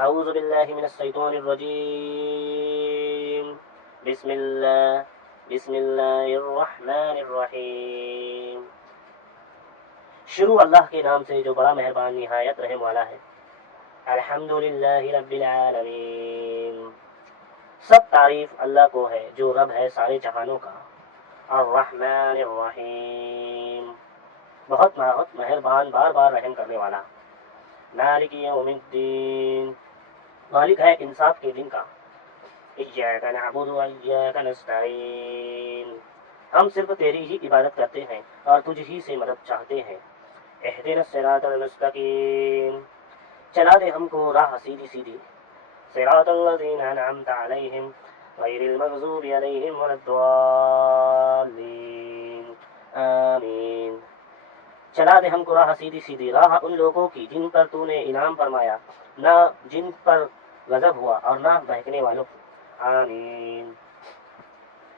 اعوذ باللہ من الشیطان الرجیم، بسم اللہ الرحمن الرحیم۔ شروع اللہ کے نام سے جو بڑا مہربان نہایت رحم والا ہے۔ الحمدللہ رب العالمین، سب تعریف اللہ کو ہے جو رب ہے سارے جہانوں کا۔ الرحمن الرحیم، بہت مہربان، بار بار رحم کرنے والا۔ مالک یوم الدین، مالک ہے انصاف کے دن کا۔ ایاک نعبد و ایاک نستعین، ہم صرف تیری ہی عبادت کرتے ہیں اور تجھ ہی سے مدد چاہتے ہیں۔ اہدنا الصراط المستقیم، چلا دے ہم کو راہ سیدھی سیدھی۔ صراط الذین انعمت علیہم غیر المغضوب علیہم ولا الضالین، آمین۔ چلا دے ہم کو راہ سیدھی سیدھی، راہ ان لوگوں کی جن پر تو نے انعام فرمایا، نہ جن پر غضب ہوا اور نہ بہکنے والوں کو، آمین۔